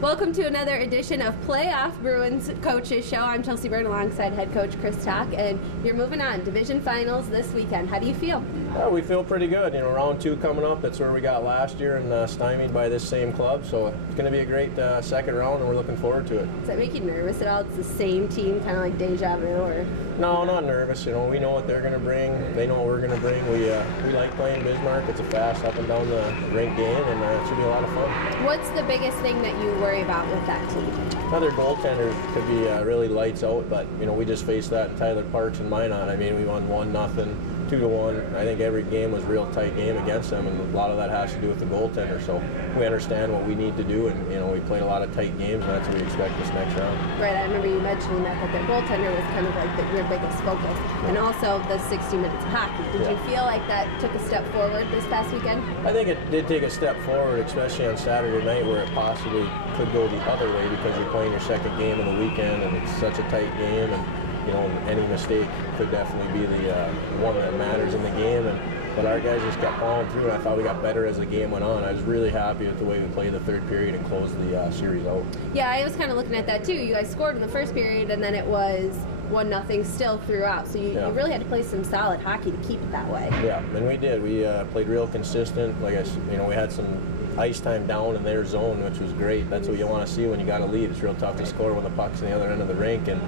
Welcome to another edition of Playoff Bruins Coaches Show. I'm Chelsea Byrne alongside head coach Chris Tock, and you're moving on. Division finals this weekend. How do you feel? We feel pretty good. Round 2 coming up. That's where we got last year and stymied by this same club. So it's going to be a great second round, and we're looking forward to it. Does that make you nervous at all? It's the same team, kind of like deja vu, or? No, not nervous. We know what they're going to bring. They know what we're going to bring. We like playing Bismarck. It's a fast up and down the rink game, and it should be a lot of fun. What's the biggest thing that you worry about with that team? Another goaltender could be really lights out, but we just faced that in Tyler Parks and Minot. We won 1-0, 2-1. I think every game was a real tight game against them, and a lot of that has to do with the goaltender. So we understand what we need to do, and we played a lot of tight games, and that's what we expect this next round. Right, I remember you mentioning that their goaltender was kind of like your biggest focus, and also the 60 minutes of hockey. Did you feel like that took a step forward this past weekend? I think it did take a step forward, especially on Saturday night, where it possibly could go the other way because you're playing your second game of the weekend, and it's such a tight game, and any mistake could definitely be the one that matters in the game. But our guys just kept plowing through, and I thought we got better as the game went on. I was really happy with the way we played the third period and closed the series out. Yeah, I was kind of looking at that too. You guys scored in the first period, and then it was 1-0 still throughout. So you really had to play some solid hockey to keep it that way. Yeah, and we did. We played real consistent. Like we had some ice time down in their zone, which was great. That's what you want to see when you got a lead. It's real tough to score when the puck's on the other end of the rink. And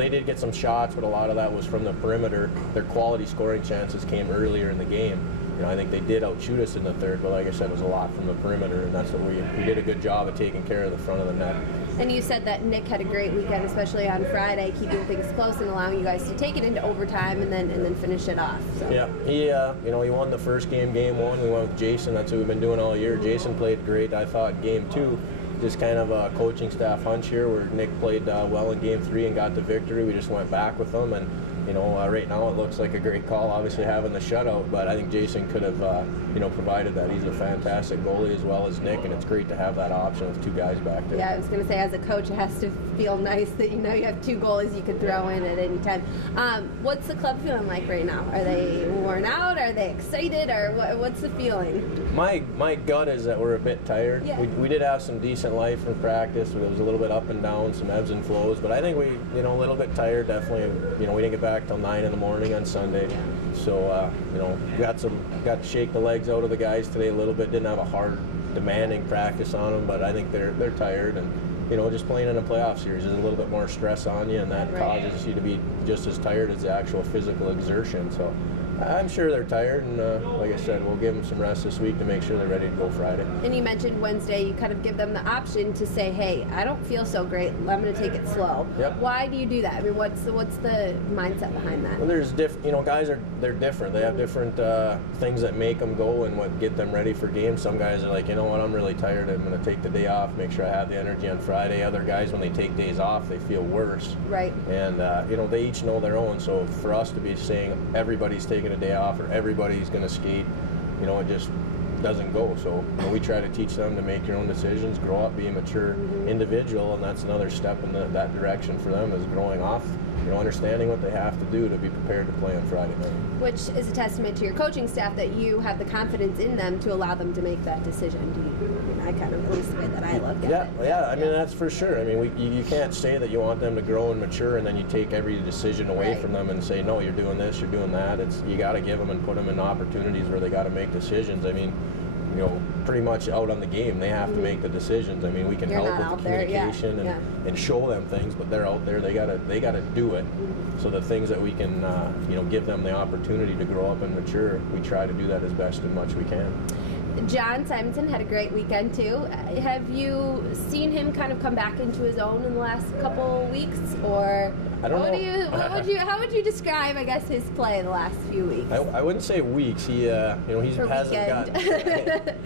they did get some shots, but a lot of that was from the perimeter. Their quality scoring chances came earlier in the game. I think they did outshoot us in the third, but like I said, it was a lot from the perimeter, and that's what we did a good job of taking care of the front of the net. And you said that Nick had a great weekend, especially on Friday, keeping things close and allowing you guys to take it into overtime and then finish it off. So. Yeah, he won the first game, game 1. We went with Jason. That's what we've been doing all year. Jason played great. I thought game 2, just kind of a coaching staff hunch here, where Nick played well in game 3 and got the victory. We just went back with them, and right now it looks like a great call, obviously having the shutout, but I think Jason could have, provided that. He's a fantastic goalie as well as Nick, and it's great to have that option with 2 guys back there. Yeah, I was going to say, as a coach, it has to feel nice that you have 2 goalies you could throw in at any time. What's the club feeling like right now? Are they worn out? Are they excited? Or what's the feeling? My gut is that we're a bit tired. Yeah. We did have some decent life in practice. It was a little bit up and down, some ebbs and flows, but I think we, a little bit tired, definitely. We didn't get back till 9 in the morning on Sunday, so got to shake the legs out of the guys today a little bit. Didn't have a hard, demanding practice on them, but I think they're tired, and just playing in a playoff series is a little bit more stress on you, and that causes you to be just as tired as the actual physical exertion. So I'm sure they're tired, and like I said, we'll give them some rest this week to make sure they're ready to go Friday. And you mentioned Wednesday, you kind of give them the option to say, hey, I don't feel so great, I'm going to take it slow. Yep. Why do you do that? What's the mindset behind that? Well, there's guys they're different. They have different things that make them go and what get them ready for games. Some guys are like, I'm really tired, I'm going to take the day off, make sure I have the energy on Friday. Other guys, when they take days off, they feel worse. Right. And they each know their own. So for us to be saying everybody's taking a day off or everybody's going to skate, it just doesn't go. So we try to teach them to make your own decisions, grow up, be a mature individual, and that's another step in that direction for them, is growing off, understanding what they have to do to be prepared to play on Friday night. Which is a testament to your coaching staff that you have the confidence in them to allow them to make that decision. I kind of, at least the way that I look at it. Yeah, that's for sure. You can't say that you want them to grow and mature and then you take every decision away from them and say, no, you're doing this, you're doing that. You got to give them and put them in opportunities where they got to make decisions. Pretty much out on the game, they have to make the decisions. We can help with the communication and show them things, but they're out there. They gotta do it. So the things that we can, give them the opportunity to grow up and mature, we try to do that as best and much we can. John Simonson had a great weekend too. Have you seen him kind of come back into his own in the last couple weeks, or I don't know. How would you describe, I guess, his play in the last few weeks? I wouldn't say weeks. He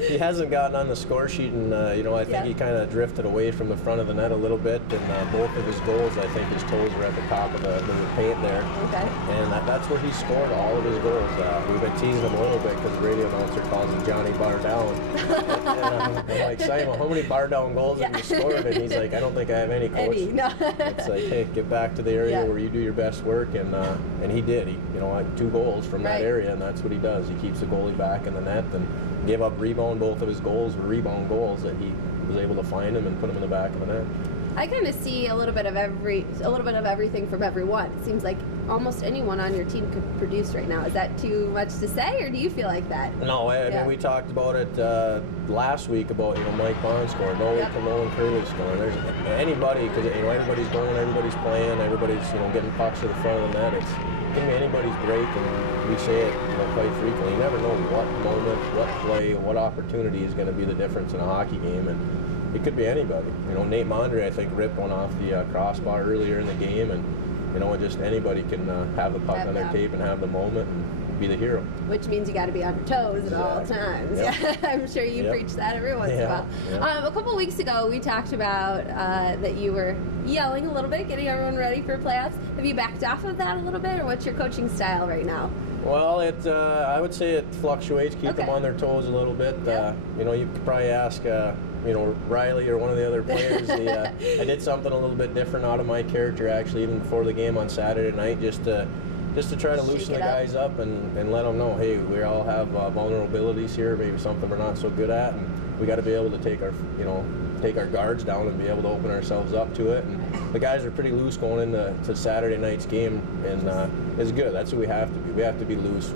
he hasn't gotten on the score sheet, and I think he kind of drifted away from the front of the net a little bit. And both of his goals, I think his toes were at the top of the paint there. Okay. And that's where he scored all of his goals. We've been teasing him a little bit because the radio announcer calls him Johnny Bar Down. And I'm like, Simon, how many bar down goals have you scored? And he's like, I don't think I have any, coach. No. It's like, hey, get back to the area where you do your best work, and he did. He, like 2 goals from that area, and that's what he does. He keeps the goalie back in the net, and gave up both of his goals were rebound goals that he was able to find them and put them in the back of the net. I kind of see a little bit of everything from everyone. It seems like almost anyone on your team could produce right now. Is that too much to say, or do you feel like that? No, I mean, we talked about it last week about Mike Bond scoring, Nolan Curley scoring. There's anybody, because everybody's going, everybody's playing, everybody's getting pucks to the front of the net. It can be anybody's break, and we say it quite frequently. You never know what moment, what play, what opportunity is going to be the difference in a hockey game, and it could be anybody. Nate Mondre, I think, ripped one off the crossbar earlier in the game, and just anybody can have the puck on their tape and have the moment and be the hero. Which means you got to be on your toes at all times. Yep. Yeah, I'm sure you preach that every once in a while. Yep. A couple weeks ago, we talked about that you were yelling a little bit, getting everyone ready for playoffs. Have you backed off of that a little bit, or what's your coaching style right now? Well, I would say it fluctuates. Keep them on their toes a little bit. Yep. You could probably ask Riley or one of the other players. I did something a little bit different out of my character, actually, even before the game on Saturday night, just to try to loosen the guys up and let them know, hey, we all have vulnerabilities here, maybe something we're not so good at, and we got to be able to take our guards down and be able to open ourselves up to it. And the guys are pretty loose going into Saturday night's game, and it's good. That's what we have to be. We have to be loose.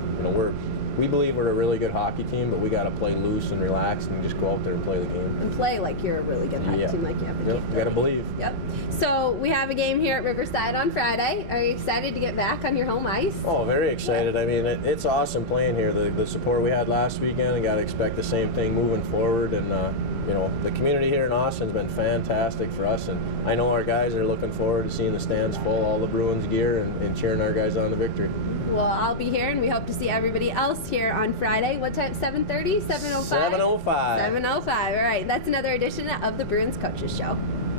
We believe we're a really good hockey team, but we got to play loose and relax and just go out there and play the game. And play like you're a really good hockey team, like you have the You got to believe. Yep. So we have a game here at Riverside on Friday. Are you excited to get back on your home ice? Oh, very excited. I mean, it's awesome playing here. The support we had last weekend, and got to expect the same thing moving forward. And the community here in Austin's been fantastic for us, and I know our guys are looking forward to seeing the stands full, all the Bruins gear, and cheering our guys on to victory. Well, I'll be here, and we hope to see everybody else here on Friday. What time? 7:30? 7:05? 7:05. 7:05. All right. That's another edition of the Bruins Coaches Show.